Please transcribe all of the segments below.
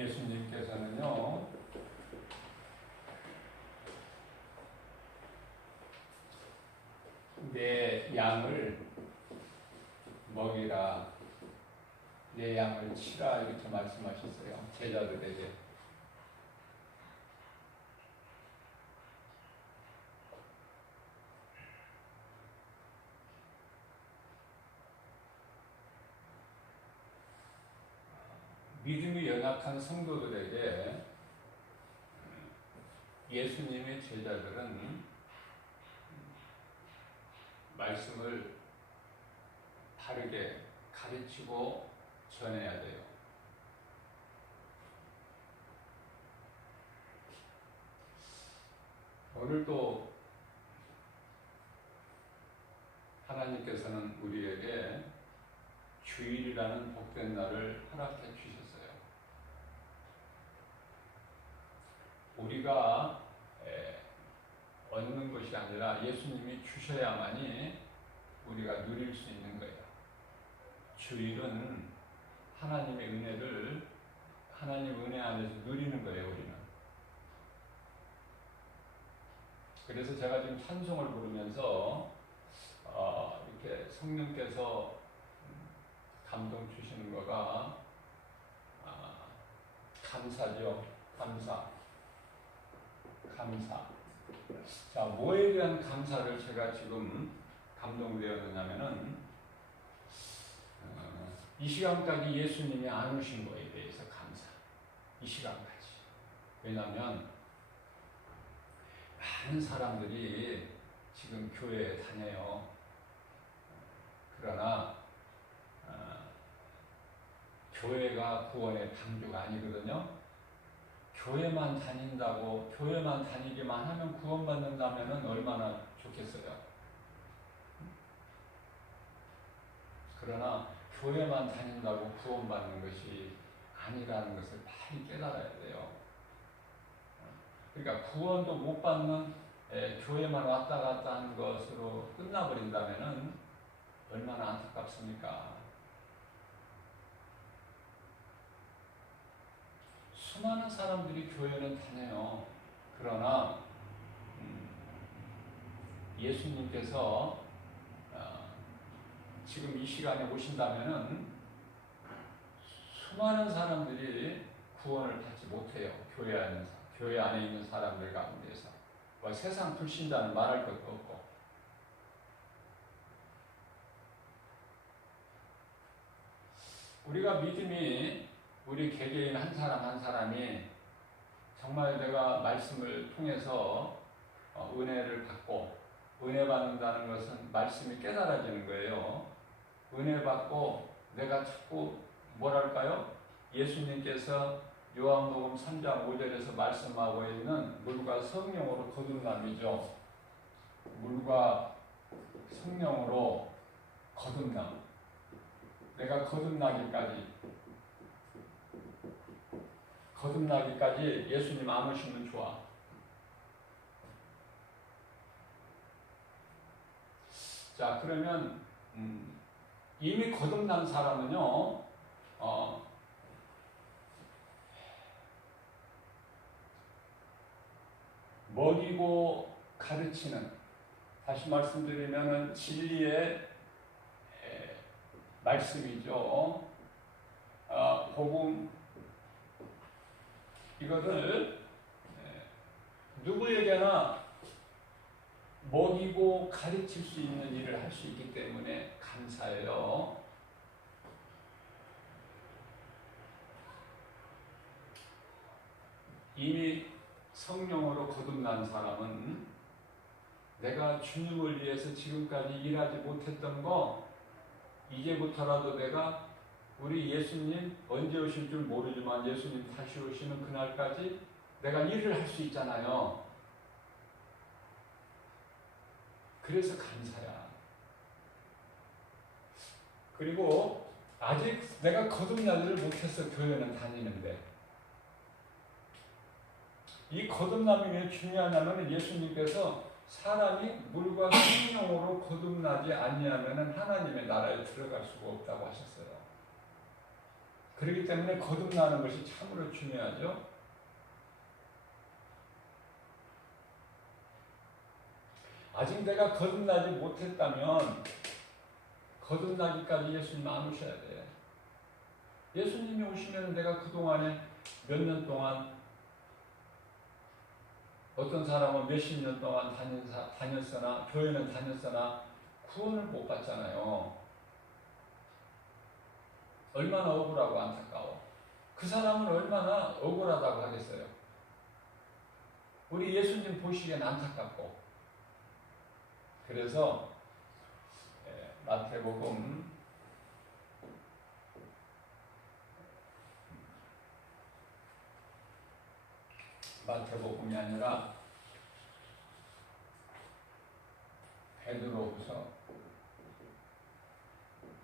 예수님께서는요, 내 양을 먹이라, 내 양을 치라, 이렇게 말씀하셨어요. 제자들에게. 믿음이 연약한 성도들에게 예수님의 제자들은 말씀을 바르게 가르치고 전해야 돼요. 오늘도 하나님께서는 우리에게 주일이라는 복된 날을 허락해 주셨어요. 우리가 얻는 것이 아니라 예수님이 주셔야만이 우리가 누릴 수 있는 거예요. 주일은 하나님의 은혜를, 하나님 은혜 안에서 누리는 거예요, 우리는. 그래서 제가 지금 찬송을 부르면서 이렇게 성령께서 감동 주시는 거가 감사죠. 감사. 자, 뭐에 대한 감사를 제가 지금 감동되었느냐면은 이 시간까지 예수님이 안 오신 거에 대해서 감사. 이 시간까지. 왜냐하면 많은 사람들이 지금 교회에 다녀요. 그러나 교회가 구원의 방주가 아니거든요. 교회만 다닌다고, 교회만 다니기만 하면 구원받는다면 얼마나 좋겠어요. 그러나 교회만 다닌다고 구원받는 것이 아니라는 것을 빨리 깨달아야 돼요. 그러니까 구원도 못 받는 교회만 왔다 갔다 하는 것으로 끝나버린다면 얼마나 안타깝습니까? 수많은 사람들이 교회는 다녀요. 그러나 예수님께서 지금 이 시간에 오신다면은 수많은 사람들이 구원을 받지 못해요. 교회 안에 있는 사람들 가운데서. 세상 불신자는 말할 것도 없고. 우리가 믿음이 우리 개개인 한 사람 한 사람이 정말 내가 말씀을 통해서 은혜를 받고, 은혜 받는다는 것은 말씀이 깨달아지는 거예요. 은혜 받고 내가 자꾸 뭐랄까요? 예수님께서 요한복음 3장 5절에서 말씀하고 있는 물과 성령으로 거듭남이죠. 물과 성령으로 거듭남. 내가 거듭나기까지 예수님 안 오시면 좋아. 자, 그러면 이미 거듭난 사람은요, 먹이고 가르치는, 다시 말씀드리면 진리의 말씀이죠. 복음, 이거를 누구에게나 먹이고 가르칠 수 있는 일을 할 수 있기 때문에 감사해요. 이미 성령으로 거듭난 사람은 내가 주님을 위해서 지금까지 일하지 못했던 거 이제부터라도 내가 우리 예수님 언제 오실 줄 모르지만 예수님 다시 오시는 그날까지 내가 일을 할 수 있잖아요. 그래서 감사야. 그리고 아직 내가 거듭나지를 못해서 교회는 다니는데, 이 거듭남이 왜 중요하냐면 예수님께서 사람이 물과 성령으로 거듭나지 아니하면 하나님의 나라에 들어갈 수가 없다고 하셨어요. 그렇기 때문에 거듭나는 것이 참으로 중요하죠. 아직 내가 거듭나지 못했다면 거듭나기까지 예수님 안 오셔야 돼. 예수님이 오시면 내가 그동안에 몇 년 동안, 어떤 사람은 몇십 년 동안 다녔으나, 교회는 다녔으나 구원을 못 받잖아요. 얼마나 억울하고 안타까워. 그 사람은 얼마나 억울하다고 하겠어요. 우리 예수님 보시기엔 안타깝고. 그래서 마태복음이 아니라 베드로후서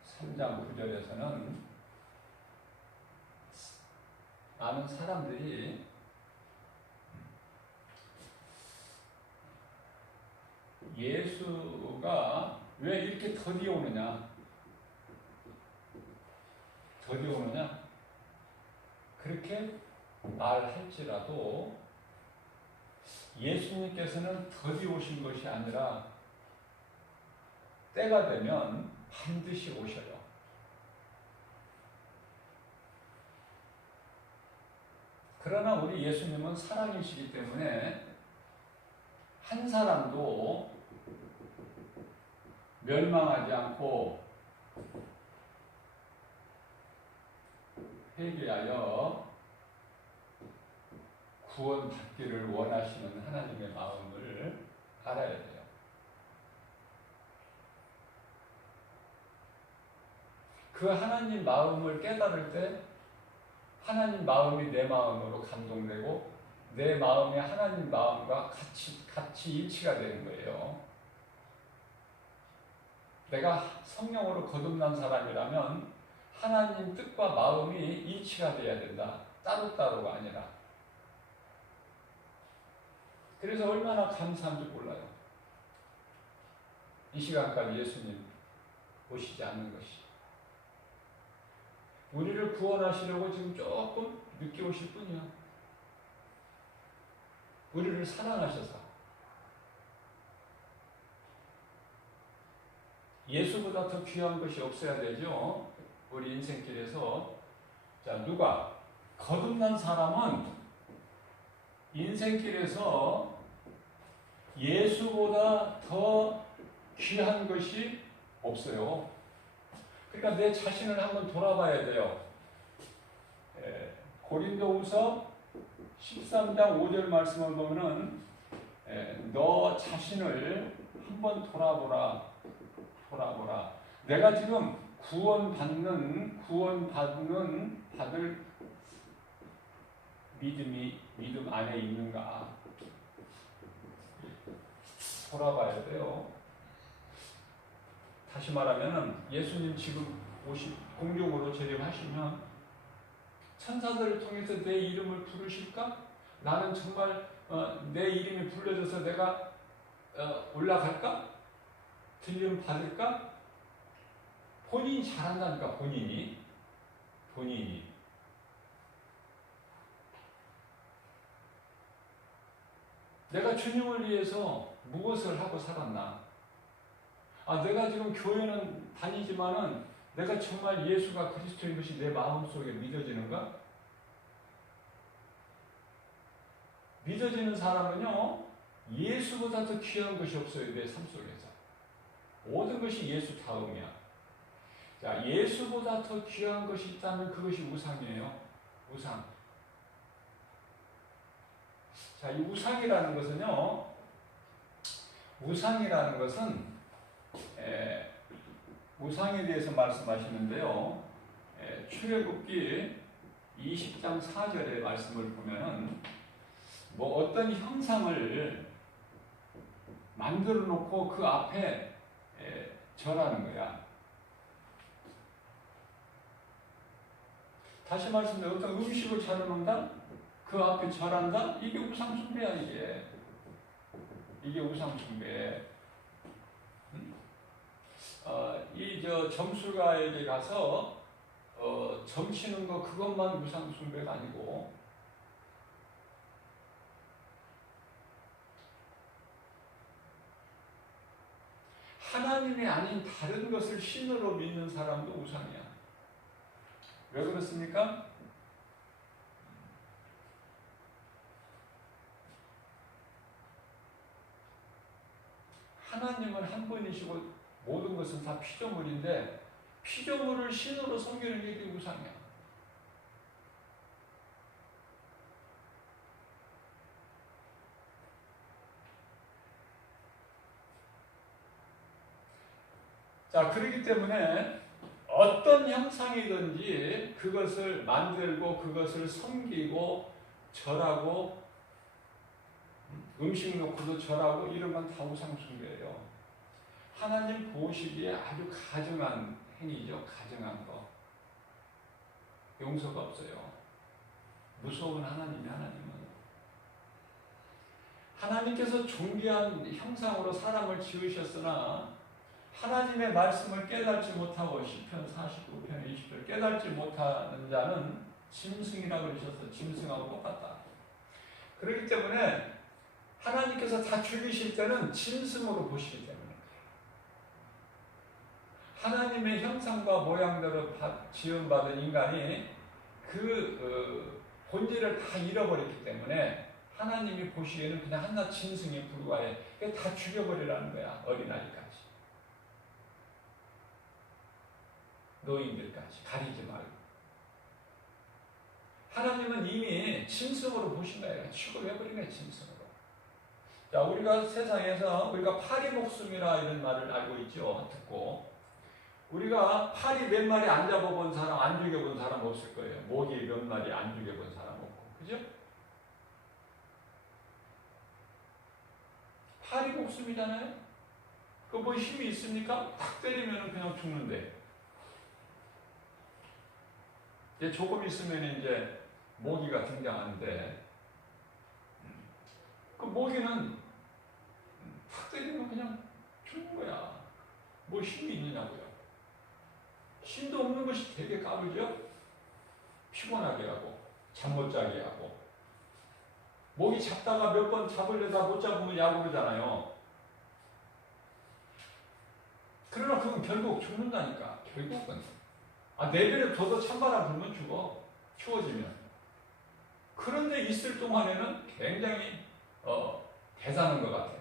3장 9절에서는 많은 사람들이 예수가 왜 이렇게 더디 오느냐? 그렇게 말할지라도 예수님께서는 더디 오신 것이 아니라 때가 되면 반드시 오셔요. 그러나 우리 예수님은 사랑이시기 때문에 한 사람도 멸망하지 않고 회개하여 구원받기를 원하시는 하나님의 마음을 알아야 돼요. 그 하나님 마음을 깨달을 때 하나님 마음이 내 마음으로 감동되고 내 마음이 하나님 마음과 같이 일치가 되는 거예요. 내가 성령으로 거듭난 사람이라면 하나님 뜻과 마음이 일치가 돼야 된다. 따로따로가 아니라. 그래서 얼마나 감사한지 몰라요. 이 시간까지 예수님 오시지 않는 것이. 우리를 구원하시려고 지금 조금 늦게 오실 뿐이야. 우리를 사랑하셔서. 예수보다 더 귀한 것이 없어야 되죠. 우리 인생길에서. 자, 누가? 거듭난 사람은 인생길에서 예수보다 더 귀한 것이 없어요. 그러니까 내 자신을 한번 돌아봐야 돼요. 고린도후서 13장 5절 말씀을 보면은 너 자신을 한번 돌아보라. 내가 지금 받을 믿음 안에 있는가? 돌아봐야 돼요. 다시 말하면은 예수님 지금 공중으로 재림하시면 천사들을 통해서 내 이름을 부르실까? 나는 정말 내 이름이 불려져서 내가 올라갈까? 들림 받을까? 본인이 잘한다니까. 본인이 내가 주님을 위해서 무엇을 하고 살았나? 내가 지금 교회는 다니지만은 내가 정말 예수가 그리스도인 것이 내 마음속에 믿어지는가? 믿어지는 사람은요, 예수보다 더 귀한 것이 없어요. 내 삶 속에서. 모든 것이 예수 다음이야. 자, 예수보다 더 귀한 것이 있다면 그것이 우상이에요. 우상. 자, 이 우상이라는 것은 우상에 대해서 말씀하시는데요. 출애굽기 20장 4절의 말씀을 보면은 어떤 형상을 만들어 놓고 그 앞에 절하는 거야. 다시 말씀드려, 어떤 음식을 차려놓는다? 그 앞에 절한다? 이게 우상 숭배야, 이게 우상 숭배. 점술가에게 가서 점치는 거 그것만 우상 숭배가 아니고 하나님이 아닌 다른 것을 신으로 믿는 사람도 우상이야. 왜 그렇습니까? 하나님은 한 분이시고 모든 것은 다 피조물인데 피조물을 신으로 섬기는 게 우상이야. 자, 그렇기 때문에 어떤 형상이든지 그것을 만들고 그것을 섬기고 절하고 음식 놓고도 절하고 이런 건 다 우상숭배예요. 하나님 보시기에 아주 가증한 행위죠. 가증한 거. 용서가 없어요. 무서운 하나님은. 하나님께서 존귀한 형상으로 사람을 지으셨으나 하나님의 말씀을 깨닫지 못하고 시편 49편 20절 깨닫지 못하는 자는 짐승이라고 그러셔서 짐승하고 똑같다. 그렇기 때문에 하나님께서 다 죽이실 때는 짐승으로 보시기 때문에 하나님의 형상과 모양대로 지음받은 인간이 그 본질을 다 잃어버렸기 때문에 하나님이 보시기에는 그냥 한낱 짐승에 불과해. 다 죽여버리라는 거야. 어린아이까지. 노인들까지 가리지 말고. 하나님은 이미 짐승으로 보신 거예요. 취급해버린 거예요. 짐승으로. 자, 우리가 세상에서 우리가 파리 목숨이라 이런 말을 알고 있죠. 듣고. 우리가 파리 몇 마리 안 잡아본 사람, 안 죽여본 사람 없을 거예요. 모기 몇 마리 안 죽여본 사람 없고. 그죠? 파리 목숨이잖아요? 그 뭐 힘이 있습니까? 탁 때리면 그냥 죽는데. 이제 조금 있으면 이제 모기가 등장하는데, 그 모기는 탁 때리면 그냥 죽는 거야. 뭐 힘이 있느냐고요. 힘도 없는 것이 되게 까불죠? 피곤하게 하고, 잠 못 자게 하고. 모기 잡다가 몇 번 잡으려다 못 잡으면 야구르잖아요. 그러나 그건 결국 죽는다니까. 결국은. 내 배를 둬도 찬바람 불면 죽어. 추워지면. 그런데 있을 동안에는 굉장히 대단한 것 같아요.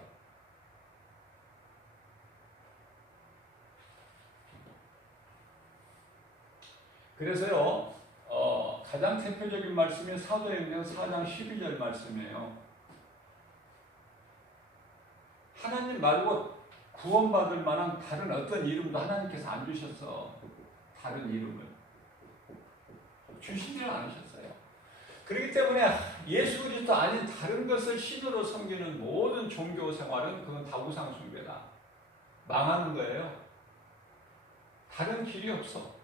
그래서요, 가장 대표적인 말씀이 사도행전 4장 12절 말씀이에요. 하나님 말고 구원받을 만한 다른 어떤 이름도 하나님께서 안 주셨어. 다른 이름을. 주시지 않으셨어요. 그렇기 때문에 예수 그리스도 아닌 다른 것을 신으로 섬기는 모든 종교 생활은 그건 다 우상 숭배다. 망하는 거예요. 다른 길이 없어.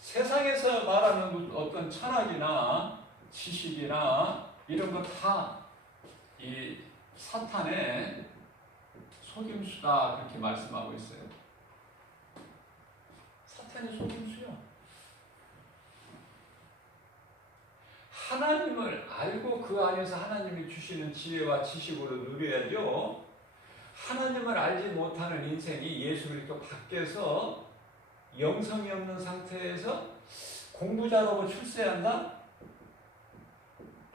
세상에서 말하는 어떤 철학이나 지식이나 이런 거 다 이 사탄의 속임수다 그렇게 말씀하고 있어요. 사탄의 속임수요. 하나님을 알고 그 안에서 하나님이 주시는 지혜와 지식으로 누려야죠. 하나님을 알지 못하는 인생이 예수 그리스도 밖에서 영성이 없는 상태에서 공부자라고 출세한다?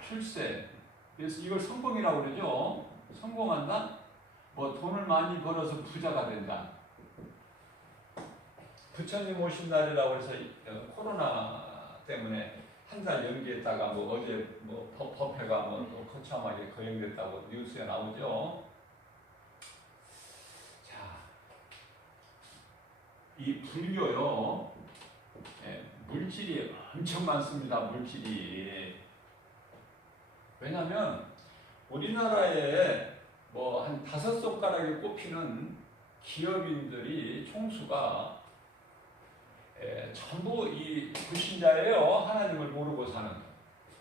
출세. 그래서 이걸 성공이라고 그러죠. 성공한다? 뭐 돈을 많이 벌어서 부자가 된다. 부처님 오신 날이라고 해서 코로나 때문에 한 달 연기했다가 뭐 어제 뭐 법회가 뭐 거참하게 거행됐다고 뉴스에 나오죠. 자, 이 불교요, 물질이 엄청 많습니다. 물질이. 왜냐하면 우리나라에 뭐 한 5손가락에 꼽히는 기업인들이 총수가 전부 이 불신자예요. 하나님을 모르고 사는.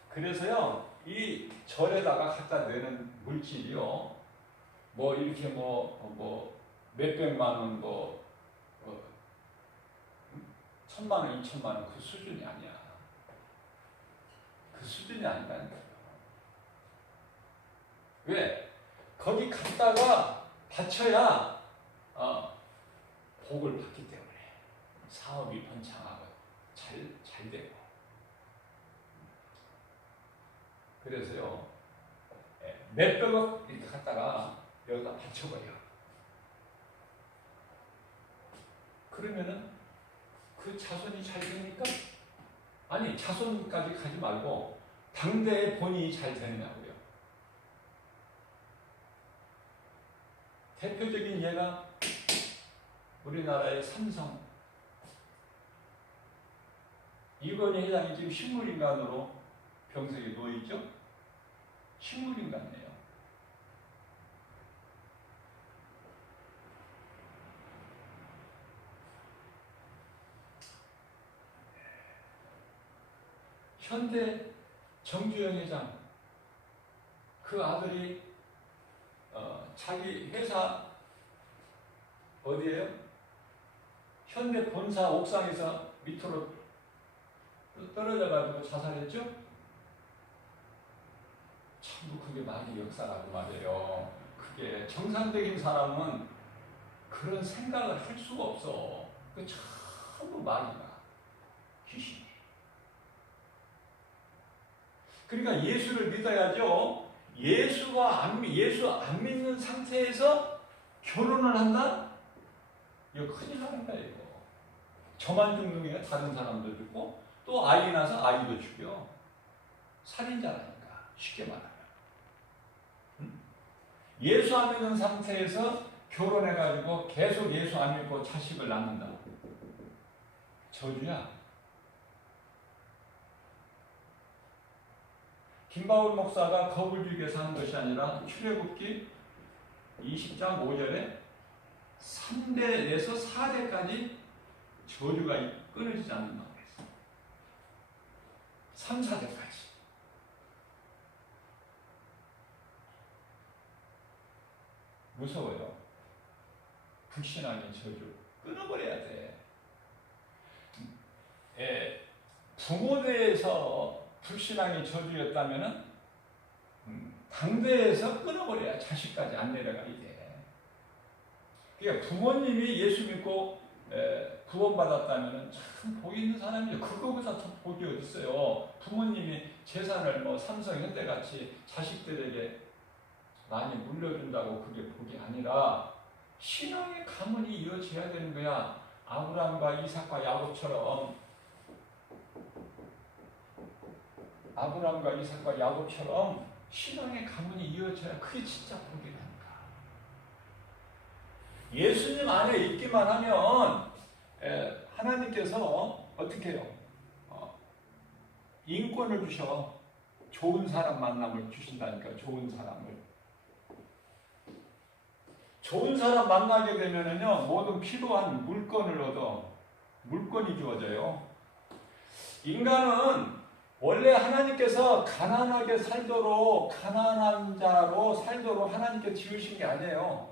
그래서요, 이 절에다가 갖다 내는 물질이요, 뭐 이렇게 뭐 몇백만 원, 뭐 1,000만 원, 2,000만 원 그 수준이 아니야. 그 수준이 아니라는 거예요. 왜? 거기 갔다가 바쳐야 복을 받기 때문에 사업이 번창하고 잘 되고. 그래서요, 몇백억 이렇게 갔다가 여기다 바쳐버려. 그러면은 그 자손이 잘 되니까? 아니, 자손까지 가지 말고 당대의 본인이 잘 되느냐고요. 대표적인 예가 우리나라의 삼성. 이건희 회장이 지금 식물인간으로 병석에 누워있죠? 식물인간이에요. 현대 정주영 회장, 그 아들이 자기 회사 어디예요? 현대 본사 옥상에서 밑으로 떨어져가지고 자살했죠? 참 그게 많이 역사라고 말이에요. 그게 정상적인 사람은 그런 생각을 할 수가 없어. 그 전부 말이야. 귀신. 그러니까 예수를 믿어야죠. 예수 안 믿는 상태에서 결혼을 한다? 이거 큰일 나는 거야, 이거. 저만 죽는 게 다른 사람도 죽고, 또 아이 낳아서 아이도 죽여. 살인자라니까, 쉽게 말하면. 응? 예수 안 믿는 상태에서 결혼해가지고 계속 예수 안 믿고 자식을 낳는다. 저주야. 김바울 목사가 겁을 주기 위해서 한 것이 아니라 출애굽기 20장 5절에 3대에서 4대까지 저주가 끊어지지 않는다고 했어요. 3, 4대까지. 무서워요. 불신앙의 저주 끊어버려야 돼. 부모대에서 불신앙의 저주였다면은 당대에서 끊어버려야 자식까지 안 내려가게 돼. 그러니까 부모님이 예수 믿고 구원받았다면은 참 복이 있는 사람이죠. 그거보다 더 복이 어디 있어요. 부모님이 재산을 뭐 삼성, 현대같이 자식들에게 많이 물려준다고 그게 복이 아니라 신앙의 가문이 이어져야 되는 거야. 아브라함과 이삭과 야곱처럼. 아브라함과 이삭과 야곱처럼 신앙의 가문이 이어져야 그게 진짜 복이라니까. 예수님 안에 있기만 하면 하나님께서 어떻게 해요? 인권을 주셔. 좋은 사람 만남을 주신다니까. 좋은 사람을. 좋은 사람 만나게 되면은요, 모든 필요한 물건을 얻어. 물건이 주어져요. 인간은 원래 하나님께서 가난하게 살도록, 가난한 자로 살도록 하나님께 지으신 게 아니에요.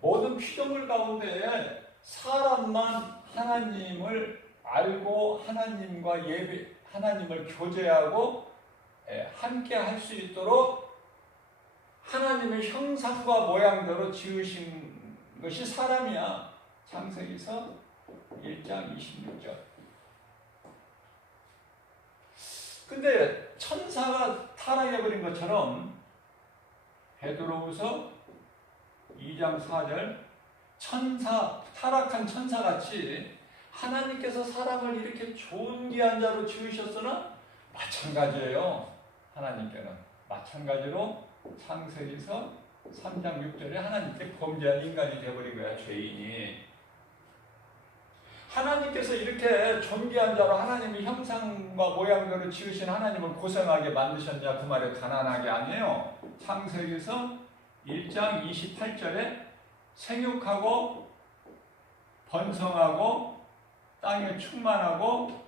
모든 피조물 가운데 사람만 하나님을 알고 하나님을 교제하고 함께 할 수 있도록 하나님의 형상과 모양대로 지으신 것이 사람이야. 창세기서 1장 26절. 근데 천사가 타락해버린 것처럼 베드로후서 2장 4절 타락한 천사같이 하나님께서 사람을 이렇게 존귀한 자로 지으셨으나 마찬가지예요. 하나님께는 마찬가지로 창세기서 3장 6절에 하나님께 범죄한 인간이 되어버린 거야. 죄인이. 하나님께서 이렇게 존귀한 자로 하나님의 형상과 모양대로 지으신 하나님을 고생하게 만드셨냐? 그 말에 가난하게 아니에요. 창세기서 1장 28절에 생육하고 번성하고 땅에 충만하고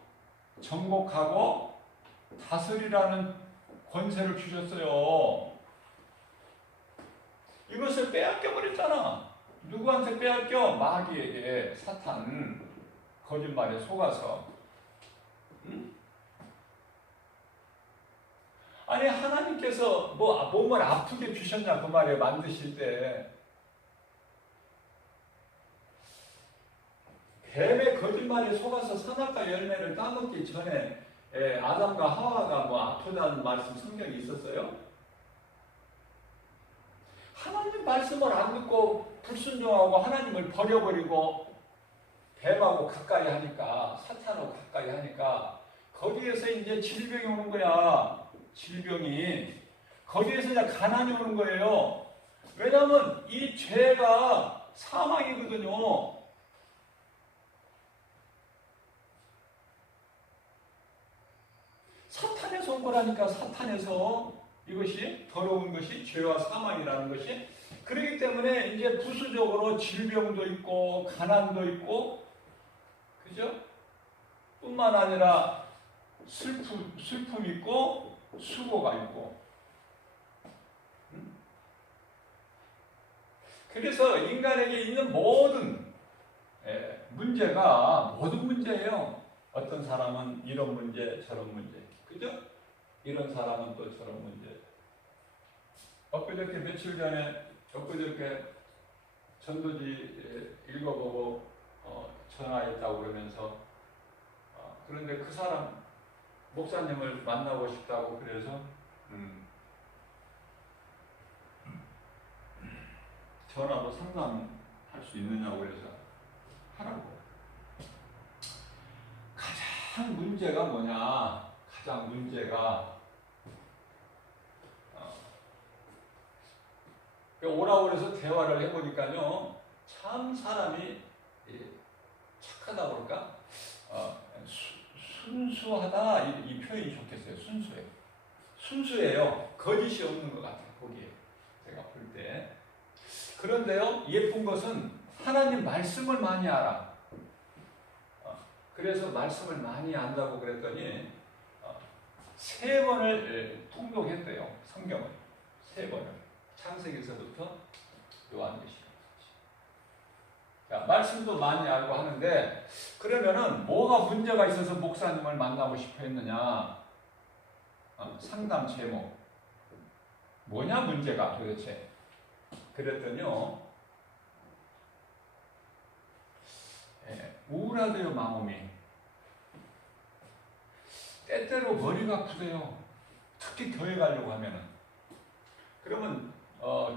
정복하고 다스리라는 권세를 주셨어요. 손에서 빼앗겨 버렸잖아. 누구한테 빼앗겨? 마귀에게. 사탄 거짓말에 속아서. 응? 아니 하나님께서 뭐 몸을 아프게 주셨냐 그 말이에요. 만드실 때. 뱀의 거짓말에 속아서 선악과 열매를 따먹기 전에 아담과 하와가 뭐 아프다는 말씀 성경에 있었어요? 하나님 말씀을 안 듣고 불순종하고 하나님을 버려버리고 뱀하고 가까이 하니까, 사탄하고 가까이 하니까 거기에서 이제 질병이 오는 거야. 질병이. 거기에서 이제 가난이 오는 거예요. 왜냐하면 이 죄가 사망이거든요. 사탄에서 온 거라니까. 사탄에서. 이것이 더러운 것이 죄와 사망이라는 것이. 그렇기 때문에 이제 부수적으로 질병도 있고 가난도 있고, 그죠? 뿐만 아니라 슬픔 있고 수고가 있고. 그래서 인간에게 있는 모든 문제가 모든 문제예요. 어떤 사람은 이런 문제 저런 문제, 그죠? 이런 사람은 또 저런 문제. 엊그저께 며칠 전에 엊그저께 전도지 읽어보고 전화했다고 그러면서 그런데 그 사람 목사님을 만나고 싶다고 그래서 전화로 상담할 수 있느냐고 그래서 하라고. 가장 문제가 뭐냐? 가장 문제가 오라고 그래서 대화를 해보니까요, 참 사람이 착하다 그럴까? 순수하다, 이 표현이 좋겠어요. 순수해. 순수해요. 거짓이 없는 것 같아요. 거기에 제가 볼 때. 그런데요, 예쁜 것은 하나님 말씀을 많이 알아. 그래서 말씀을 많이 안다고 그랬더니 3번을 통독했대요. 성경을 3번을. 창세기서부터 요한계시록. 자, 말씀도 많이 알고 하는데, 그러면은 뭐가 문제가 있어서 목사님을 만나고 싶어 했느냐? 상담 제목. 뭐냐 문제가 도대체? 그랬더니요, 우울하대요, 마음이. 때때로 머리가 아프대요. 특히 교회 가려고 하면은. 그러면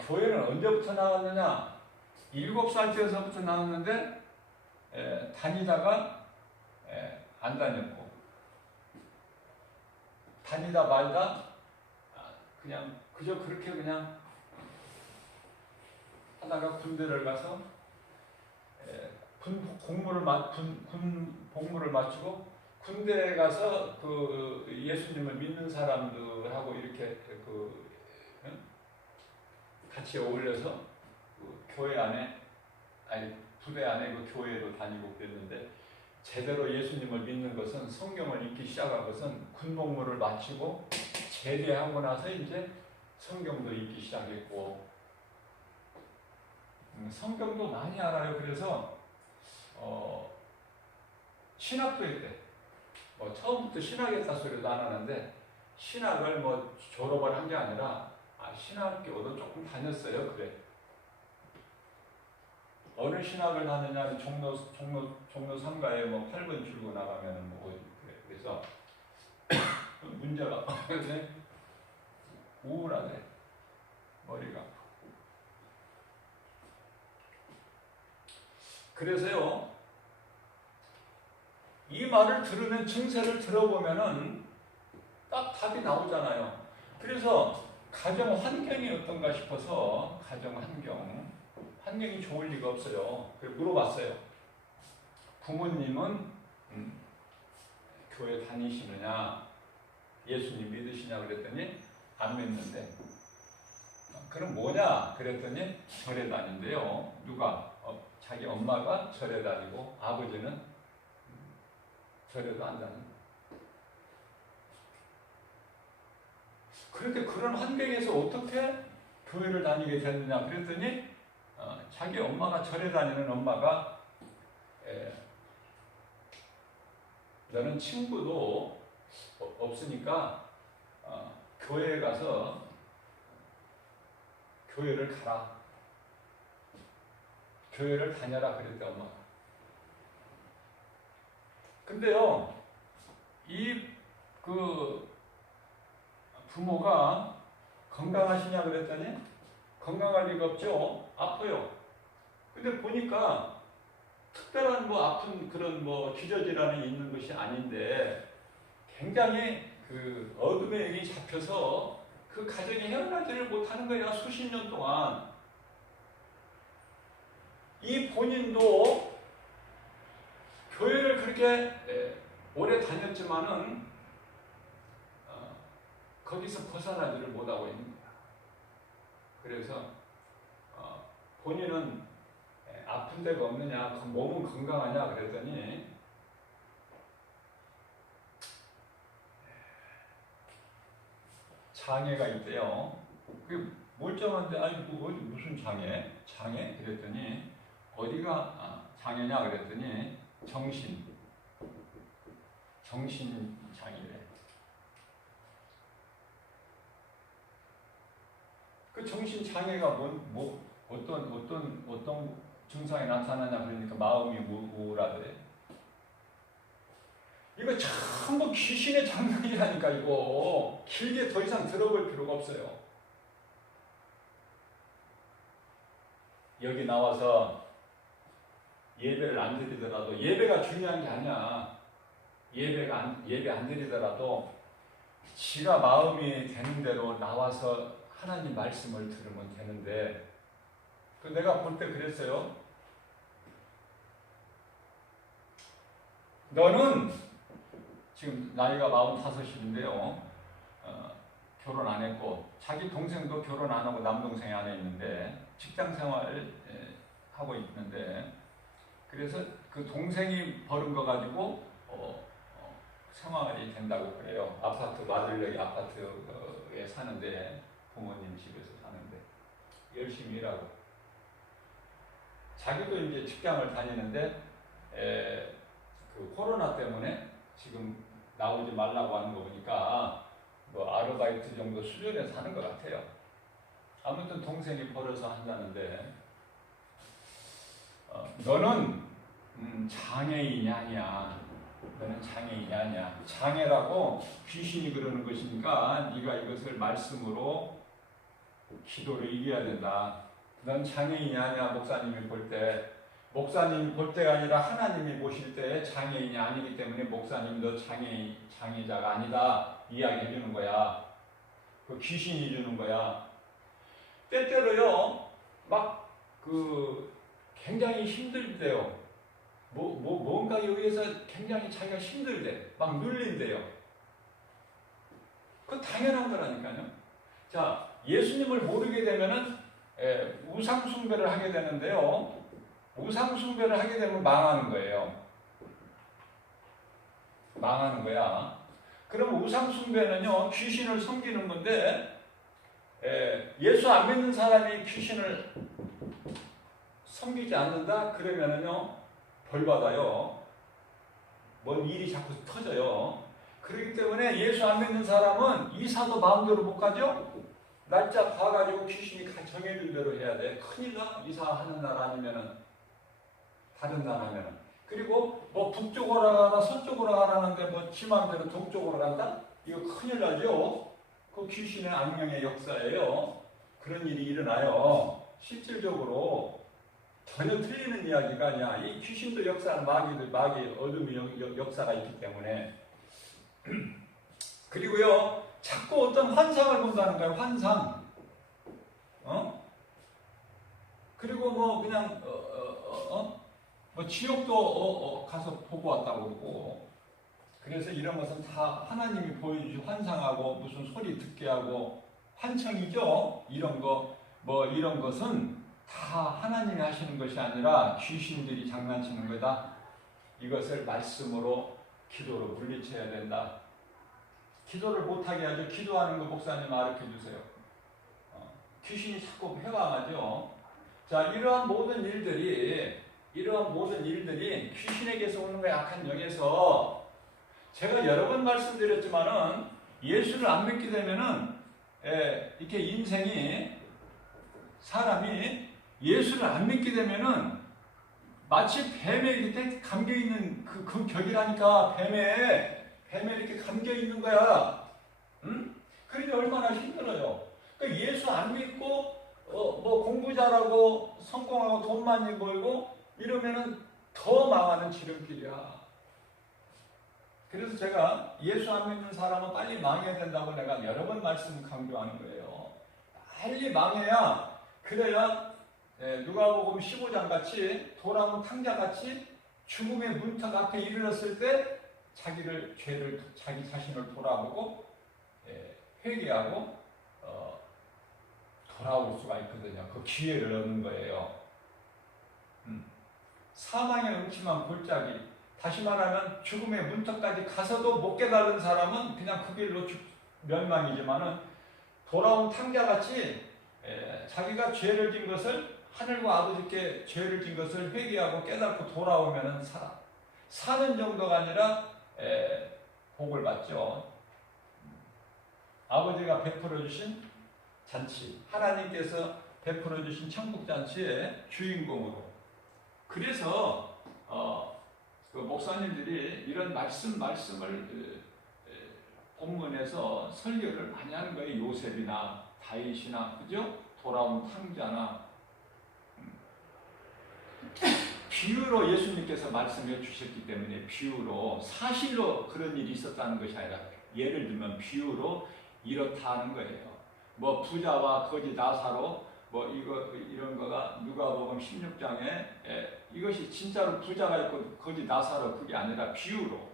교회는 언제부터 나왔느냐? 7살 때서부터 나왔는데 다니다가 안 다녔고, 다니다 말다 그냥 그저 그렇게 그냥 하다가 군대를 가서 군 복무를 마치고 군대에 가서 그 예수님을 믿는 사람들하고 이렇게 같이 어울려서 그 교회 안에, 아니 부대 안에 그 교회도 다니고 그랬는데, 제대로 예수님을 믿는 것은, 성경을 읽기 시작한 것은 군복무를 마치고 제대하고 나서 이제 성경도 읽기 시작했고, 성경도 많이 알아요. 그래서 신학도 했대. 처음부터 신학했다 소리도 안 하는데, 신학을 졸업을 한 게 아니라 신학교도 조금 다녔어요. 그래. 어느 신학을 다녔냐면 종로 3가에 8번 출구 나가면은 그래. 그래서 문제가 우울하대. 머리가 아프고. 그래서요, 이 말을 들으면, 증세를 들어보면은 딱 답이 나오잖아요. 그래서 가정 환경이 어떤가 싶어서, 가정 환경이 좋을 리가 없어요. 그래서 물어봤어요. 부모님은 교회 다니시느냐, 예수님 믿으시냐 그랬더니 안 믿는데. 그럼 뭐냐 그랬더니 절에 다닌대요. 누가? 자기 엄마가 절에 다니고 아버지는 절에도 안 다니고. 그런데 그런 환경에서 어떻게 교회를 다니게 됐느냐 그랬더니 자기 엄마가 절에 다니는 엄마가 너는 친구도 없으니까 교회에 가서 교회를 가라. 교회를 다녀라 그랬대 엄마가. 근데요 이 부모가 건강하시냐 그랬더니 건강할 리가 없죠. 아파요. 근데 보니까 특별한 아픈 그런 기저질환이 있는 것이 아닌데 굉장히 어둠의 영이 잡혀서 그 가정이 헤어나지를 못하는 거야. 수십 년 동안. 이 본인도 교회를 그렇게 오래 다녔지만은 거기서 벗어나지를 못하고 있는 거야. 그래서 본인은 아픈 데가 없느냐, 몸은 건강하냐 그랬더니 장애가 있대요. 그 멀쩡한데 아니 무슨 장애? 장애? 그랬더니 어디가 장애냐 그랬더니 정신 장애래. 그 정신 장애가 어떤 증상이 나타나냐 그러니까 마음이 우울하대. 이거 전부 귀신의 장난이라니까. 이거 길게 더 이상 들어볼 필요가 없어요. 여기 나와서 예배를 안 드리더라도, 예배가 중요한 게 아니야. 예배 안 드리더라도 지가 마음이 되는 대로 나와서 하나님 말씀을 들으면 되는데, 내가 볼 때 그랬어요. 너는 지금 나이가 45인데요. 결혼 안 했고 자기 동생도 결혼 안 하고 남동생이 안에 있는데 직장 생활을 하고 있는데, 그래서 그 동생이 벌은 거 가지고 생활이 된다고 그래요. 마들레 아파트에 사는데, 부모님 집에서 사는데 열심히 일하고 자기도 이제 직장을 다니는데 코로나 때문에 지금 나오지 말라고 하는 거 보니까 아르바이트 정도 수준에 사는 것 같아요. 아무튼 동생이 벌어서 한다는데, 너는 장애인이 아니야. 너는 장애인이 아니야. 장애라고 귀신이 그러는 것이니까 네가 이것을 말씀으로 기도로 이겨야 된다. 넌 장애인이 아니야. 목사님이 볼 때. 목사님이 볼 때가 아니라 하나님이 보실 때 장애인이 아니기 때문에 목사님도 장애자가 아니다 이야기해 주는 거야. 그 귀신이 주는 거야. 때때로요 굉장히 힘들대요. 뭔가에 의해서 굉장히 자기가 힘들대. 막 눌린대요. 그건 당연한 거라니까요. 자, 예수님을 모르게 되면은 우상숭배를 하게 되는데요. 우상숭배를 하게 되면 망하는 거예요. 망하는 거야. 그럼 우상숭배는요, 귀신을 섬기는 건데, 예수 안 믿는 사람이 귀신을 섬기지 않는다? 그러면은요, 벌 받아요. 뭔 일이 자꾸 터져요. 그렇기 때문에 예수 안 믿는 사람은 이사도 마음대로 못 가죠? 날짜 봐가지고 귀신이 정해준 대로 해야 돼. 큰일 나. 이사하는 날 아니면은. 다른 날 하면은. 그리고 북쪽으로 가라, 서쪽으로 가라는데 지 마음대로 동쪽으로 간다? 이거 큰일 나죠? 그 귀신의 악령의 역사예요. 그런 일이 일어나요. 실질적으로 전혀 틀리는 이야기가 아니야. 이 귀신도 역사는 마귀 어둠의 역사가 있기 때문에. 그리고요, 자꾸 어떤 환상을 본다는 거예요. 환상. 그리고 그냥 지옥도 가서 보고 왔다고 그러고. 그래서 이런 것은 다 하나님이 보여주신 환상하고 무슨 소리 듣게 하고 환청이죠. 이런 것은 다 하나님이 하시는 것이 아니라 귀신들이 장난치는 거다. 이것을 말씀으로 기도로 물리쳐야 된다. 기도를 못하게 하죠. 기도하는 거 목사님 가르쳐 주세요. 귀신이 자꾸 회방하죠. 자, 이러한 모든 일들이 귀신에게서 오는 거야. 악한 영에서. 제가 여러 번 말씀드렸지만은 예수를 안 믿게 되면은 이렇게 인생이 사람이 예수를 안 믿게 되면은 마치 뱀에 이렇게 감겨 있는 그 격이라니까. 뱀에 이렇게 감겨 있는 거야. 응? 그러니 얼마나 힘들어요. 그러니까 예수 안 믿고 뭐 공부 잘하고 성공하고 돈 많이 벌고 이러면은 더 망하는 지름길이야. 그래서 제가 예수 안 믿는 사람은 빨리 망해야 된다고 내가 여러 번 말씀 강조하는 거예요. 빨리 망해야, 그래야 누가복음 15장 같이 돌아온 탕자 같이 죽음의 문턱 앞에 이르렀을 때 자기 자신을 돌아보고 회개하고 돌아올 수가 있거든요. 그 기회를 얻는 거예요. 사망의 음침한 골짜기, 다시 말하면 죽음의 문턱까지 가서도 못 깨달은 사람은 그냥 그 길로 멸망이지만은 돌아온 탕자같이 자기가 죄를 진 것을, 하늘과 아버지께 죄를 진 것을 회개하고 깨닫고 돌아오면은 사는 정도가 아니라 복을 받죠. 아버지가 베풀어 주신 잔치, 하나님께서 베풀어 주신 천국 잔치의 주인공으로. 그래서 그 목사님들이 이런 말씀을 본문에서 설교를 많이 하는 거예요. 요셉이나 다윗이나, 그죠? 돌아온 탕자나. 비유로 예수님께서 말씀해 주셨기 때문에, 비유로, 사실로 그런 일이 있었다는 것이 아니라 예를 들면 비유로 이렇다 하는 거예요. 뭐 부자와 거지 나사로, 뭐 이런 거가 누가복음 16장에 이것이 진짜로 부자가 있고 거지 나사로, 그게 아니라 비유로.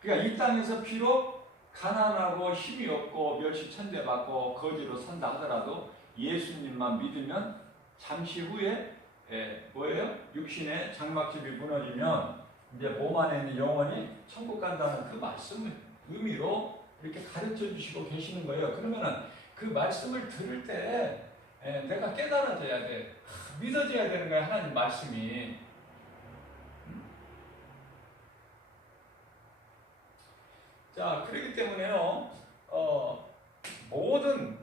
그러니까 이 땅에서 비록 가난하고 힘이 없고 멸시천대받고 거지로 산다 하더라도 예수님만 믿으면 잠시 후에 뭐예요? 육신의 장막집이 무너지면 이제 몸 안에 있는 영혼이 천국 간다는 그 말씀을 의미로 이렇게 가르쳐 주시고 계시는 거예요. 그러면은 그 말씀을 들을 때 내가 깨달아져야 돼. 믿어져야 되는 거야, 하나님 말씀이. 자, 그렇기 때문에요, 모든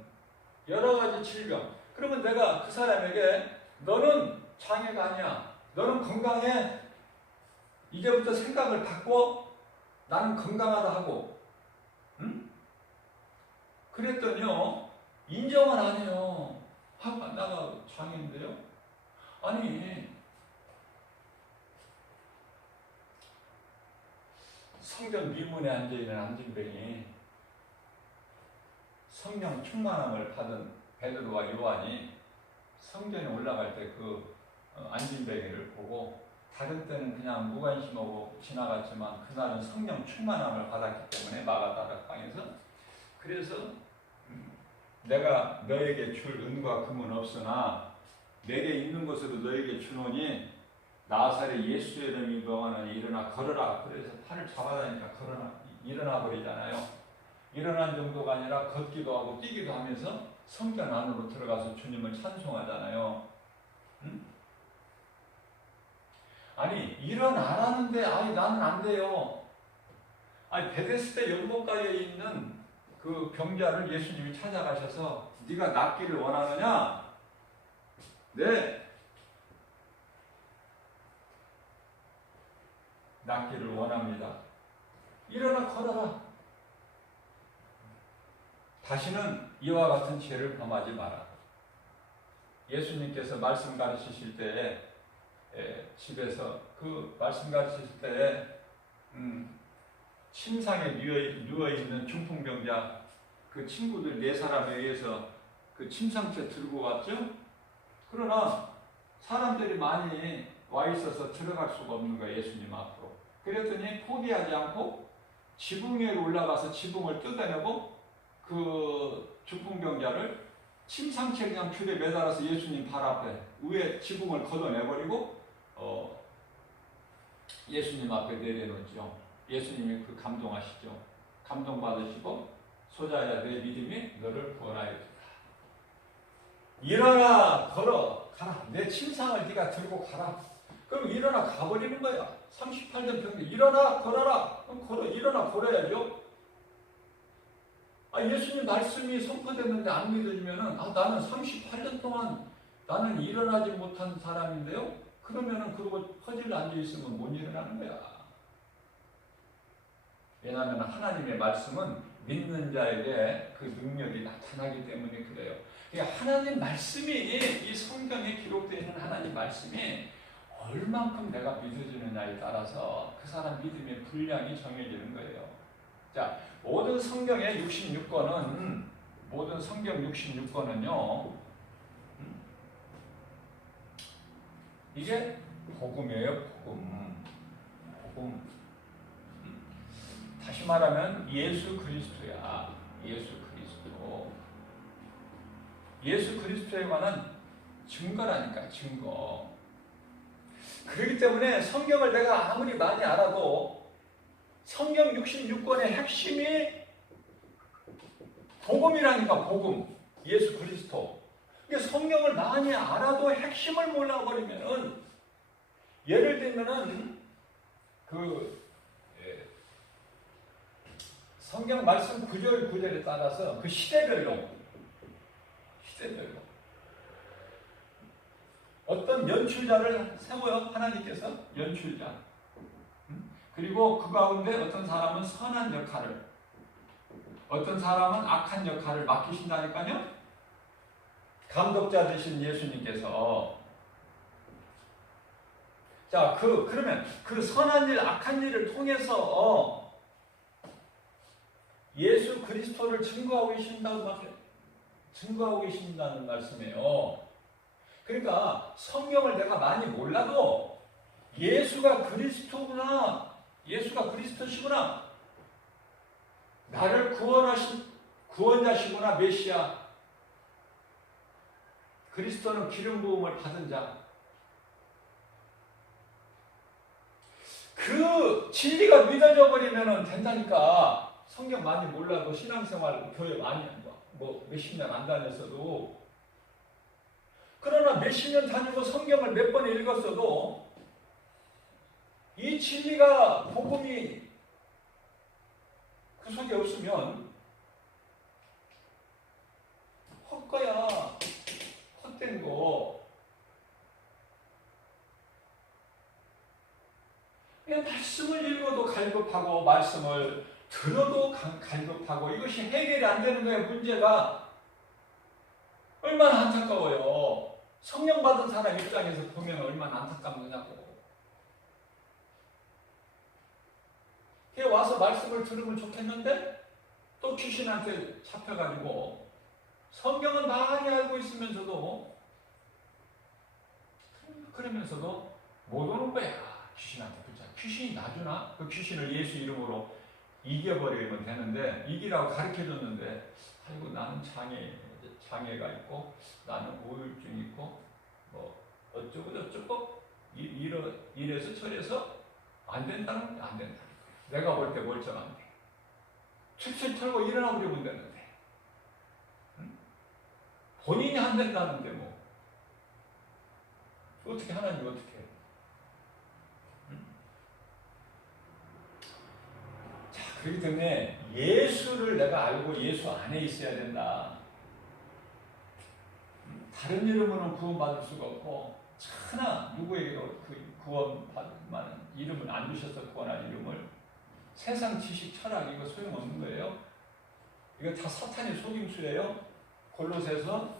여러 가지 질병. 그러면 내가 그 사람에게 너는 장애가 아니야. 너는 건강해. 이제부터 생각을 바꿔. 나는 건강하다 하고. 응? 그랬더니요, 인정은 안 해요. 나가 장애인데요? 아니, 성전 미문에 앉아있는 안진뱅이, 성령 충만함을 받은 베드로와 요한이 성전에 올라갈 때 그 안진뱅이를 보고, 다른 때는 그냥 무관심하고 지나갔지만 그날은 성령 충만함을 받았기 때문에 마가다락방에서, 그래서 내가 너에게 줄 은과 금은 없으나 내게 있는 것으로 너에게 주노니 나사렛 예수의 이름이 너하니 일어나 걸어라. 그래서 팔을 잡아다니까 일어나 버리잖아요. 일어난 정도가 아니라 걷기도 하고 뛰기도 하면서 성전 안으로 들어가서 주님을 찬송하잖아요. 응? 아니, 일어나라는데 나는 안 돼요. 아니, 베데스다 연못가에 있는 그 병자를 예수님이 찾아가셔서 네가 낫기를 원하느냐? 네. 낫기를 원합니다. 일어나 걸어라. 다시는 이와 같은 죄를 범하지 마라. 예수님께서 말씀 가르치실 때에 집에서 그 말씀 가르치실 때에 침상에 누워있는 중풍병자 그 친구들 4사람에 의해서 그 침상째 들고 왔죠? 그러나 사람들이 많이 와 있어서 들어갈 수가 없는 거예요, 예수님 앞으로. 그랬더니 포기하지 않고 지붕 위로 올라가서 지붕을 뜯어내고 그 중풍병자를 침상채 그냥 줄에 매달아서 예수님 발 앞에 위에 지붕을 걷어내버리고 예수님 앞에 내려놓죠. 예수님이 그 감동하시죠. 감동받으시고 소자야 내 믿음이 너를 구원하였다. 일어나 걸어 가라. 내 침상을 네가 들고 가라. 그럼 일어나 가버리는 거야. 38년 병들 일어나 걸어라. 그럼 걸어 일어나 걸어야죠. 예수님 말씀이 선포됐는데 안 믿어지면은 나는 38년 동안 나는 일어나지 못한 사람인데요. 그러면은 그러고 퍼질러 앉아 있으면 못 일어나는 거야. 왜냐하면 하나님의 말씀은 믿는 자에게 그 능력이 나타나기 때문에 그래요. 그러니까 하나님 말씀이 이 성경에 기록되어 있는 하나님 말씀이 얼만큼 내가 믿어지느냐에 따라서 그 사람 믿음의 분량이 정해지는 거예요. 자, 모든 성경의 66권은 모든 성경 66권은요. 이게 복음이에요. 복음. 다시 말하면 예수 그리스도야. 예수 그리스도에 관한 증거라니까. 증거. 그렇기 때문에 성경을 내가 아무리 많이 알아도 성경 66권의 핵심이 복음이라니까. 복음. 예수 그리스도. 그러니까 성경을 많이 알아도 핵심을 몰라버리면은, 예를 들면은 성경 말씀 구절에 따라서 그 시대별로 어떤 연출자를 세워요. 하나님께서 연출자. 그리고 그 가운데 어떤 사람은 선한 역할을, 어떤 사람은 악한 역할을 맡기신다니까요. 감독자 되신 예수님께서. 자, 그러면 그 선한 일, 악한 일을 통해서 예수 그리스도를 증거하고 계신다는 말씀이에요. 그러니까 성경을 내가 많이 몰라도 예수가 그리스도시구나. 나를 구원하신 구원자시구나. 메시아. 그리스도는 기름 부음을 받은 자. 그 진리가 믿어져 버리면 된다니까. 성경 많이 몰라도 신앙생활 교회 많이 몇십 년 안 다녔어도, 그러나 몇십 년 다니고 성경을 몇 번 읽었어도 이 진리가, 복음이 그 속에 없으면 헛거야. 헛된 거. 그냥 말씀을 읽어도 갈급하고 말씀을 들어도 갈급하고, 이것이 해결이 안 되는 거예요. 문제가 얼마나 안타까워요. 성령 받은 사람 입장에서 보면 얼마나 안타까운 거냐고. 와서 말씀을 들으면 좋겠는데 또 귀신한테 잡혀가지고, 성경은 많이 알고 있으면서도 그러면서도 못 오는 거야. 귀신한테 붙잡혀. 귀신이 놔주나? 그 귀신을 예수 이름으로 이겨버리면 되는데, 이기라고 가르쳐줬는데, 아이고 나는 장애가 있고 나는 우울증이 있고 어쩌고 이래서 저래서 안 된다는 게 안 된다. 내가 볼 때 멀쩡한데 출출 털고 일어나 버리면 되는데, 본인이 안 된다는데 어떻게 하나님 어떻게 해? 자, 그렇기 때문에 예수를 내가 알고 예수 안에 있어야 된다. 다른 이름으로는 구원받을 수가 없고, 차나 누구에게도 그 구원받을 만한 이름을 안 주셔서 구원할 이름을, 세상 지식, 철학 이거 소용없는 거예요. 이거 다 사탄의 속임수예요. 골로새서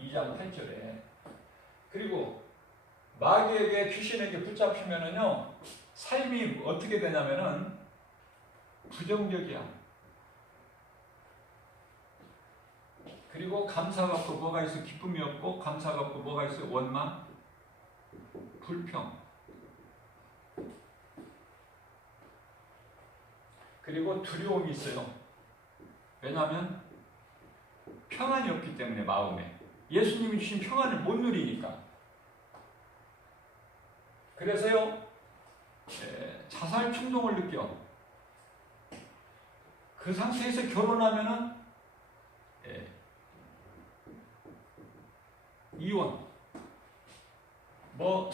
2장 8절에. 그리고 마귀에게, 귀신에게 붙잡히면은요, 삶이 어떻게 되냐면은 부정적이야. 그리고 감사가 없고 뭐가 있어? 기쁨이 없고, 감사가 없고 뭐가 있어? 원망, 불평. 그리고 두려움이 있어요. 왜냐하면 평안이 없기 때문에, 마음에. 예수님이 주신 평안을 못 누리니까. 그래서요, 자살 충동을 느껴. 그 상태에서 결혼하면은 이혼. 뭐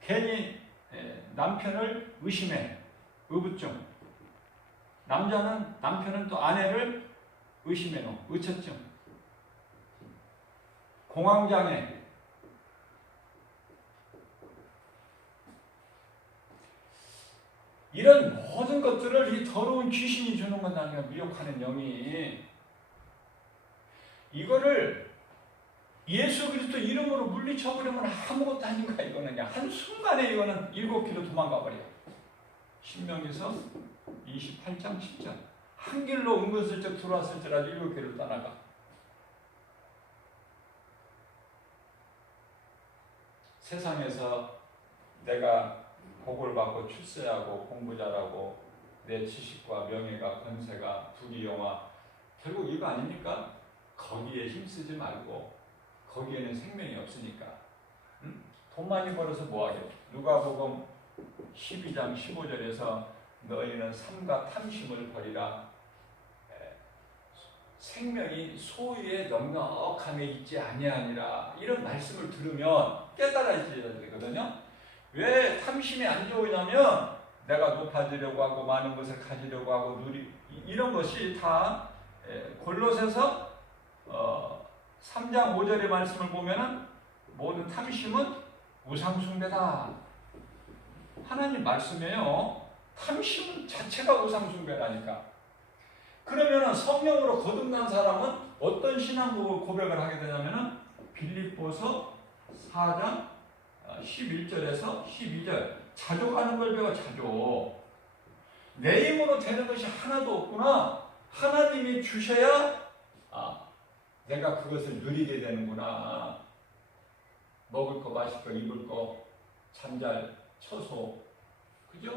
괜히 남편을 의심해. 의부증. 남편은 또 아내를 의심해 놓은 의처증. 공황장애. 이런 모든 것들을 이 더러운 귀신이 주는 건 아니야. 미혹하는 영이. 이거를 예수 그리스도 이름으로 물리쳐버리면 아무것도 아닌가. 이거는 그냥 한순간에 이거는 7길로 도망가 버려. 신명기서 28장 10절. 한 길로 은근슬쩍 들어왔을지라도 7길로 떠나가. 세상에서 내가 복을 받고 출세하고 공부 잘하고 내 지식과 명예가 권세가 부귀영화 결국 이거 아닙니까? 거기에 힘쓰지 말고 거기에는 생명이 없으니까. 응? 돈 많이 벌어서 뭐하게? 누가복음 12장 15절에서 너희는 삼가 탐심을 버리라. 생명이 소유의 넉넉함에 있지 아니하니라. 이런 말씀을 들으면 깨달아져야 되거든요. 왜 탐심이 안 좋으냐면 내가 높아지려고 하고 많은 것을 가지려고 하고 이런 것이 다 골로새서 3장 5절의 말씀을 보면은 모든 탐심은 우상숭배다. 하나님 말씀이에요. 탐심 자체가 우상숭배라니까. 그러면은 성령으로 거듭난 사람은 어떤 신앙 고백을 하게 되냐면은 빌립보서 4장 11절에서 12절. 자족하는 걸 배워. 자족. 내 힘으로 되는 것이 하나도 없구나. 하나님이 주셔야 내가 그것을 누리게 되는구나. 먹을 거, 마실 거, 입을 거, 잠잘 처소. 그죠?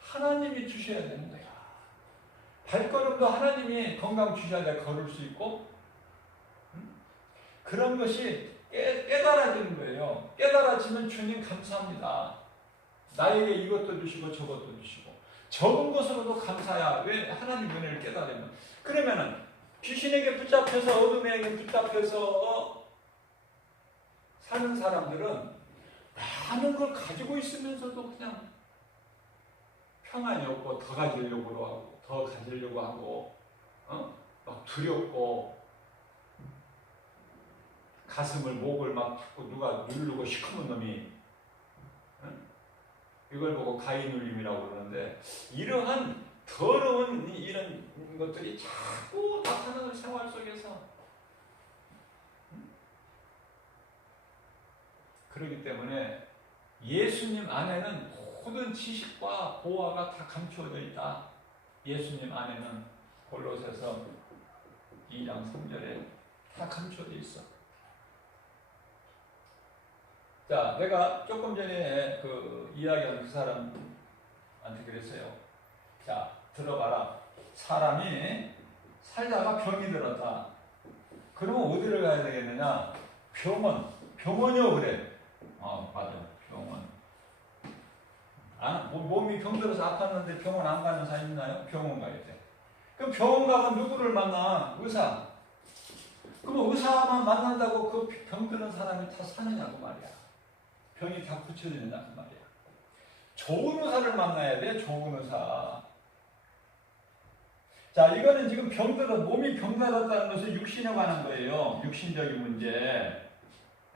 하나님이 주셔야 되는 거야. 발걸음도 하나님이 건강 주셔야 돼. 걸을 수 있고. 그런 것이 깨달아지는 거예요. 깨달아지면 주님 감사합니다. 나에게 이것도 주시고 저것도 주시고 적은 것으로도 감사야. 왜? 하나님 은혜를 깨달으면. 그러면은 귀신에게 붙잡혀서 어둠에게 붙잡혀서 사는 사람들은 많은 걸 가지고 있으면서도 그냥 평안이 없고 더 가지려고 하고 막 두렵고 가슴을 목을 막 자꾸 누가 누르고 시커먼 놈이 이걸 보고 가위 눌림이라고 그러는데 이러한 더러운 이런 것들이 자꾸 나타나는 생활 속에서 그렇기 때문에 예수님 안에는 모든 지식과 보화가 다 감추어져 있다. 예수님 안에는 골로새서 2장 3절에 다 감추어져 있어. 자, 내가 조금 전에 그 이야기한 그 사람한테 그랬어요. 자, 들어봐라. 사람이 살다가 병이 들었다. 그러면 어디를 가야 되겠느냐? 병원이요 그래. 맞아. 병원. 몸이 병들어서 아팠는데 병원 안 가는 사람 있나요? 병원 가야 돼. 그럼 병원 가면 누구를 만나? 의사. 그럼 의사만 만난다고 그 병드는 사람이 다 사느냐고 말이야. 병이 다 고쳐지느냐고 말이야. 좋은 의사를 만나야 돼. 좋은 의사. 자, 이거는 지금 몸이 병들었다는 것은 육신에 관한 거예요. 육신적인 문제.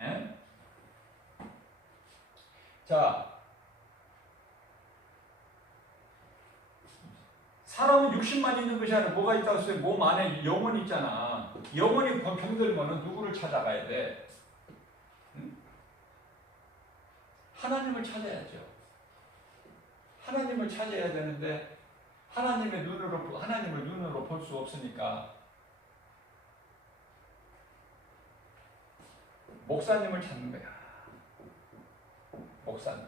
예? 자, 사람은 육신만 있는 것이 아니라 뭐가 있다고 했어요? 몸 안에 영혼이 있잖아. 영혼이 병들면 누구를 찾아가야 돼? 응? 하나님을 찾아야죠. 하나님을 찾아야 되는데 하나님을 눈으로 볼 수 없으니까 목사님을 찾는 거야. 목사님.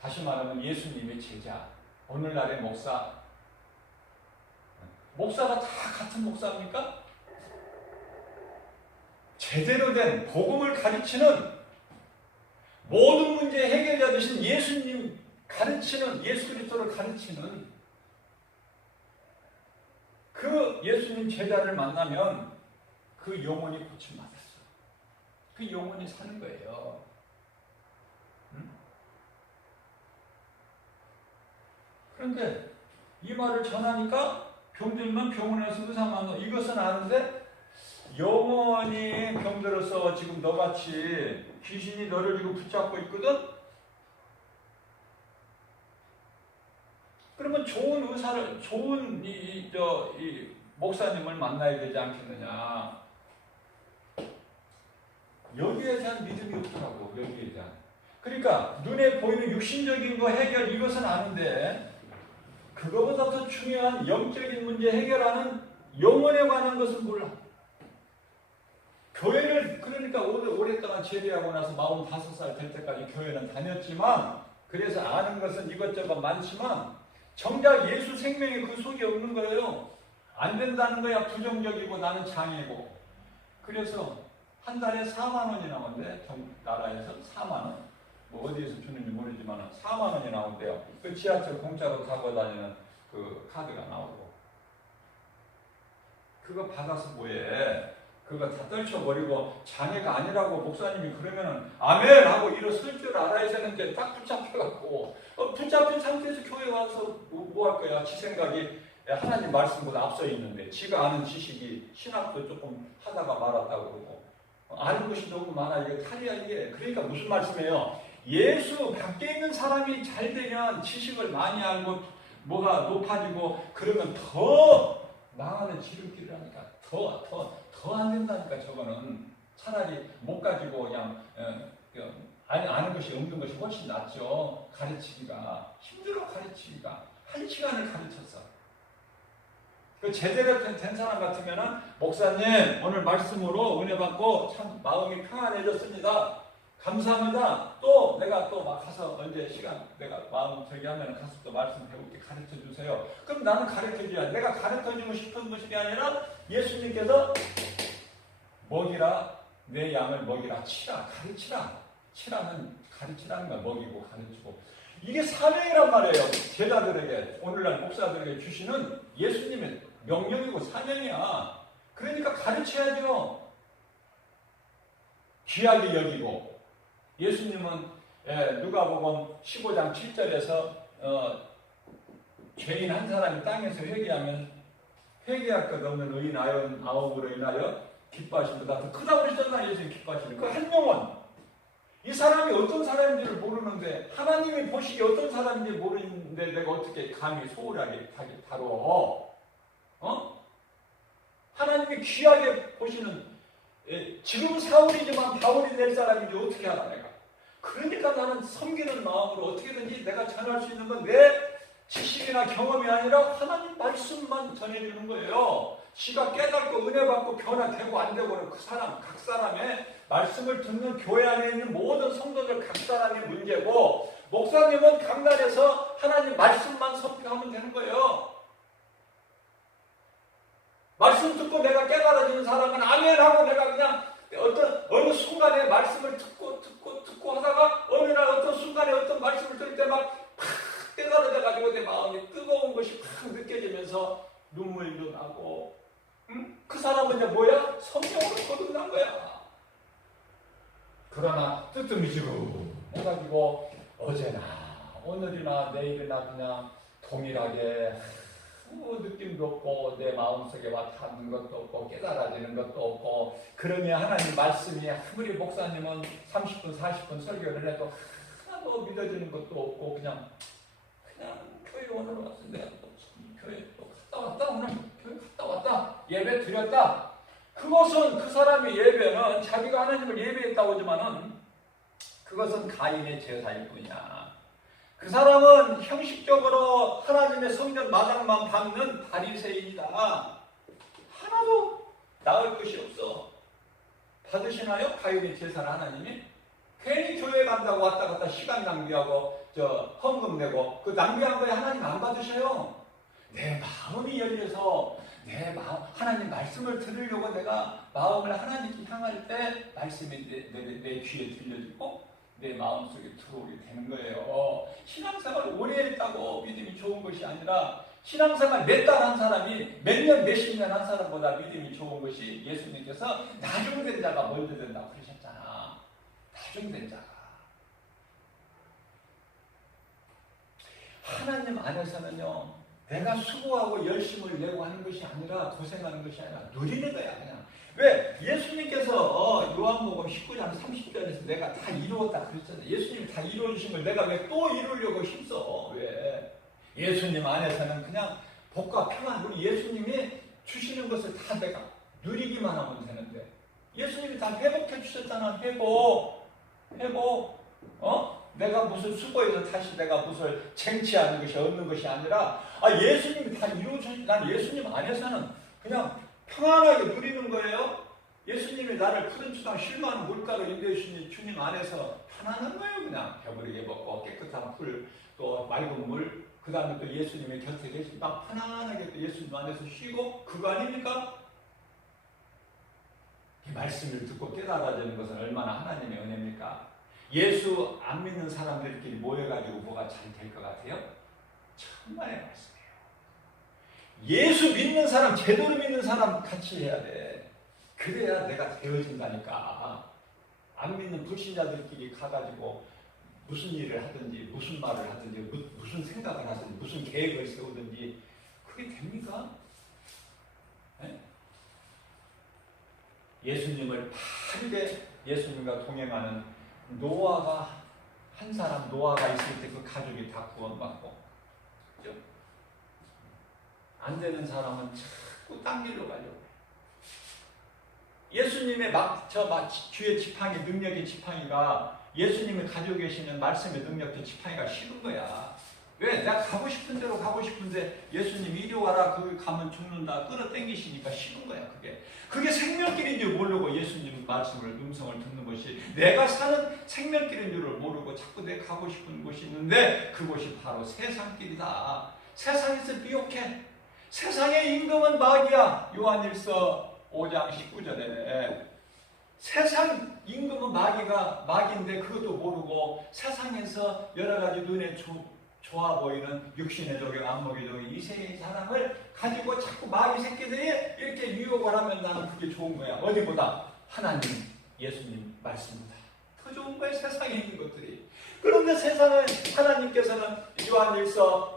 다시 말하면 예수님의 제자. 오늘날의 목사가 다 같은 목사입니까? 제대로 된 복음을 가르치는 모든 문제의 해결자 되신 예수님 가르치는 예수 그리스도를 가르치는 그 예수님 제자를 만나면 그 영혼이 고침받았어. 그 영혼이 사는 거예요. 응? 그런데 이 말을 전하니까 병들면 병원에서 의사 만나 이것은 아는데 영원히 병들어서 지금 너같이 귀신이 너를 지금 붙잡고 있거든? 그러면 좋은 의사를, 좋은 이 목사님을 만나야 되지 않겠느냐. 여기에 대한 믿음이 없더라고, 여기에 대한. 그러니까 눈에 보이는 육신적인 거 해결 이것은 아는데 그거보다 더 중요한 영적인 문제 해결하는 영혼에 관한 것은 몰라. 교회를 그러니까 오랫동안 제대하고 나서 45살 될 때까지 교회는 다녔지만 그래서 아는 것은 이것저것 많지만 정작 예수 생명이 그 속에 없는 거예요. 안 된다는 거야. 부정적이고 나는 장애고. 그래서 한 달에 4만 원이 나온대. 나라에서 4만 원. 뭐 어디에서 주는지 모르지만 4만 원이 나온대요. 그 지하철 공짜로 타고 다니는 그 카드가 나오고. 그거 받아서 뭐해? 그거 다 떨쳐버리고 장애가 아니라고 목사님이 그러면은 아멘 하고 일어설 줄 알아야 되는데 딱 붙잡혀갖고 붙잡힌 상태에서 교회 와서 뭐 할 거야? 지 생각이 하나님 말씀보다 앞서 있는데 지가 아는 지식이 신학도 조금 하다가 말았다고 그러고 아는 것이 너무 많아. 이게 탈이야 이게. 그러니까 무슨 말씀이에요? 예수 밖에 있는 사람이 잘 되면 지식을 많이 알고 뭐가 높아지고 그러면 더 망하는 지름길이라니까. 더 안 된다니까. 저거는 차라리 못 가지고 그냥 아는 것이 없는 것이 훨씬 낫죠. 가르치기가 힘들어. 가르치기가 1시간을 가르쳤어. 그 제대로 된 사람 같으면은 목사님 오늘 말씀으로 은혜 받고 참 마음이 평안해졌습니다. 감사합니다. 또 내가 또 막 가서 언제 시간 내가 마음 저기 하면 가서 또 말씀 배우게 가르쳐 주세요. 그럼 나는 가르쳐 줘야 내가 가르쳐 주고 싶은 것이 아니라 예수님께서 먹이라 내 양을 먹이라 치라 가르치라. 치라는 가르치라는 걸 먹이고 가르치고 이게 사명이란 말이에요. 제자들에게 오늘날 목사들에게 주시는 예수님의 명령이고 사명이야. 그러니까 가르쳐야죠. 귀하게 여기고 예수님은 누가복음 15장 7절에서 죄인 한 사람이 땅에서 회개하면 회개할 것 없는 의인 99으로 인하여 기뻐하심보다 더 크다고 그랬잖아. 예수님 기뻐하시는 그 한 영혼. 이 사람이 어떤 사람인지를 모르는데 하나님이 보시기에 어떤 사람인지 모르는데 내가 어떻게 감히 소홀하게 다뤄? 하나님이 귀하게 보시는 지금 사울이지만 바울이 될 사람인지 어떻게 알아 내가? 그러니까 나는 섬기는 마음으로 어떻게든지 내가 전할 수 있는 건 내 지식이나 경험이 아니라 하나님 말씀만 전해주는 거예요. 지가 깨닫고 은혜 받고 변화되고 안 되고는 그 사람 각 사람의 말씀을 듣는 교회 안에 있는 모든 성도들 각 사람의 문제고 목사님은 강단에서 하나님 말씀만 선포하면 되는 거예요. 말씀 듣고 내가 깨달아지는 사람은 아멘하고 내가 그냥 어느 순간에 말씀을 듣고 하다가 어느 날 어떤 순간에 어떤 말씀을 들을 때 막 팍 깨달아져가지고 내 마음이 뜨거운 것이 팍 느껴지면서 눈물도 나고 그 사람은 이제 뭐야? 성령으로 거듭난 거야. 그러나 뜨뜻미지고 해가지고 어제나 오늘이나 내일이나 그냥 동일하게 느낌도 없고 내 마음속에 와 닿는 것도 없고 깨달아지는 것도 없고 그러면 하나님 말씀이 아무리 목사님은 30분 40분 설교를 해도 하나도 믿어지는 것도 없고 그냥 교회 오늘 왔어. 내가 또 교회 또 갔다 왔다. 오늘 교회 갔다 왔다. 예배 드렸다. 그것은 그 사람의 예배는 자기가 하나님을 예배했다고 하지만은 그것은 가인의 제사일 뿐이야. 그 사람은 형식적으로 하나님의 성전 마당만 밟는 바리새인이다. 하나도 나을 것이 없어. 받으시나요? 가인의 제사를 하나님이? 괜히 교회 간다고 왔다 갔다 시간 낭비하고 헌금 내고 그 낭비한 거에 하나님 안 받으셔요. 내 마음이 열려서 하나님 말씀을 들으려고 내가 마음을 하나님께 향할 때 말씀이 내 귀에 들려지고 내 마음속에 들어오게 되는 거예요. 신앙생활을 오래 했다고 믿음이 좋은 것이 아니라 신앙생활 몇 달 한 사람이 몇 년, 몇십 년 한 사람보다 믿음이 좋은 것이 예수님께서 나중된 자가 먼저 된다고 그러셨잖아. 나중된 자가. 하나님 안에서는요, 내가 수고하고 열심을 내고 하는 것이 아니라, 고생하는 것이 아니라 누리는 거야, 그냥. 왜? 예수님께서 요한복음 19장 30절에서 내가 다 이루었다 그랬잖아요. 예수님이 다 이루어주신 걸 내가 왜 또 이루려고 힘써? 왜? 예수님 안에서는 그냥 복과 평안, 우리 예수님이 주시는 것을 다 내가 누리기만 하면 되는데, 예수님이 다 회복해 주셨잖아. 회복. 내가 무슨 수고해서 다시 내가 무슨 쟁취하는 것이 얻는 것이 아니라, 예수님이 다 이루어주신, 난 예수님 안에서는 그냥 평안하게 누리는 거예요. 예수님이 나를 푸른 추당 실망하는 물가로 인도해 주신 주님 안에서 편안한 거예요. 그냥 배부르게 먹고 깨끗한 풀, 또 맑은 물, 그 다음에 또 예수님의 곁에 계시 막 편안하게 또 예수님 안에서 쉬고, 그거 아닙니까? 이 말씀을 듣고 깨달아지는 것은 얼마나 하나님의 은혜입니까? 예수 안 믿는 사람들끼리 모여가지고 뭐가 잘 될 것 같아요? 천만의 말씀이에요. 예수 믿는 사람, 제대로 믿는 사람 같이 해야 돼. 그래야 내가 되어진다니까. 안 믿는 불신자들끼리 가가지고 무슨 일을 하든지, 무슨 말을 하든지, 무슨 생각을 하든지, 무슨 계획을 세우든지, 그게 됩니까? 네? 예수님을 바르게 예수님과 동행하는 노아가, 한 사람 노아가 있을 때 그 가족이 다 구원받고, 그죠? 안 되는 사람은 자꾸 딴 길로 가려고 해요. 예수님의 주의 지팡이, 능력의 지팡이가, 예수님이 가지고 계시는 말씀의 능력의 지팡이가 싫은 거야. 왜? 내가 가고 싶은 대로 가고 싶은데 예수님 이리 와라, 거기 가면 죽는다, 끌어당기시니까 싫은 거야. 그게 생명길인 줄 모르고 예수님 말씀을, 음성을 듣는 것이, 내가 사는 생명길인 줄을 모르고 자꾸 내가 가고 싶은 곳이 있는데, 그곳이 바로 세상길이다. 세상에서 미혹해. 세상의 임금은 마귀야. 요한일서 5장 19절에 세상 임금은 마귀인데 그것도 모르고 세상에서 여러 가지 눈에 좋아 보이는 육신의 적용, 안목의 적용, 이 세상의 사람을 가지고 자꾸 마귀 새끼들이 이렇게 유혹을 하면 나는 그게 좋은 거야. 어디보다? 하나님, 예수님 말씀보다 더 좋은 거야, 세상에 있는 것들이. 그런데 세상은, 하나님께서는 요한일서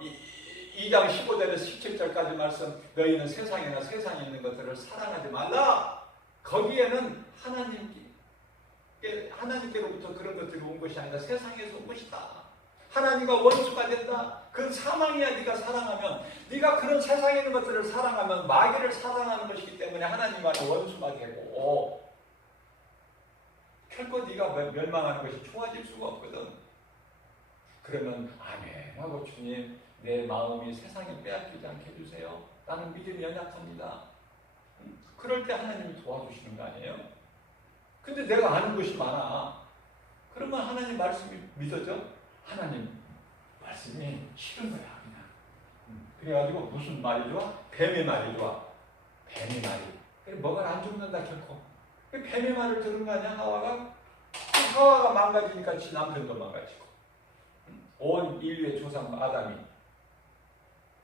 2장 15절에서 17절까지 말씀, 너희는 세상이나 세상에 있는 것들을 사랑하지 말라. 거기에는 하나님께로부터 그런 것들이 온 것이 아니라 세상에서 온 것이다. 하나님과 원수가 된다. 그건 사망이야. 네가 사랑하면, 네가 그런 세상에 있는 것들을 사랑하면 마귀를 사랑하는 것이기 때문에 하나님과는 원수가 되고, 결코 네가 멸망하는 것이 좋아질 수가 없거든. 그러면 아멘 하고, 주님 내 마음이 세상에 빼앗기지 않게 해주세요. 나는 믿음이 연약합니다. 그럴 때 하나님이 도와주시는 거 아니에요? 근데 내가 아는 것이 많아. 그러면 하나님 말씀이 믿어져? 하나님 말씀이 싫은 거야, 그냥. 그래가지고 무슨 말이 좋아? 뱀의 말이 좋아. 뱀의 말이. 그래, 뭐가 안 죽는다, 결코. 뱀의 말을 들은 거 아니야, 하와가? 하와가 망가지니까 지 남편도 망가지고. 온 인류의 조상 아담이.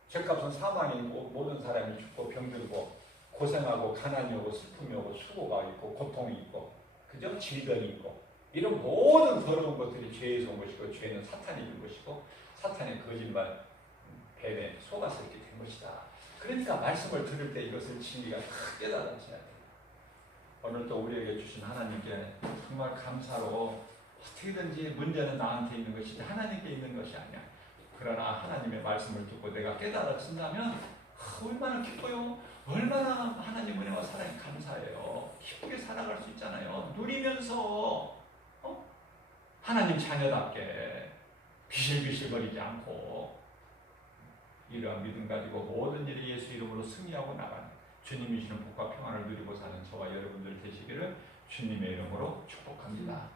죄값은 사망이고, 모든 사람이 죽고 병들고, 고생하고, 가난이 오고, 슬픔이 오고, 수고가 있고, 고통이 있고, 그죠? 질병이 있고, 이런 모든 더러운 것들이 죄에서 온 것이고, 죄는 사탄이 준 것이고, 사탄의 거짓말, 뱀에 속아서 이렇게 된 것이다. 그러니까 말씀을 들을 때 이것을 진리가 딱 깨달아져야 돼. 오늘 또 우리에게 주신 하나님께 정말 감사로, 어떻게든지 문제는 나한테 있는 것이지 하나님께 있는 것이 아니야. 그러나 하나님의 말씀을 듣고 내가 깨달아진다면 얼마나 기뻐요. 얼마나 하나님 은혜와 사랑이 감사해요. 기쁘게 살아갈 수 있잖아요. 누리면서 하나님 자녀답게 비실비실거리지 않고, 이러한 믿음 가지고 모든 일이 예수 이름으로 승리하고 나가는 주님이 주시는 복과 평안을 누리고 사는 저와 여러분들 되시기를 주님의 이름으로 축복합니다.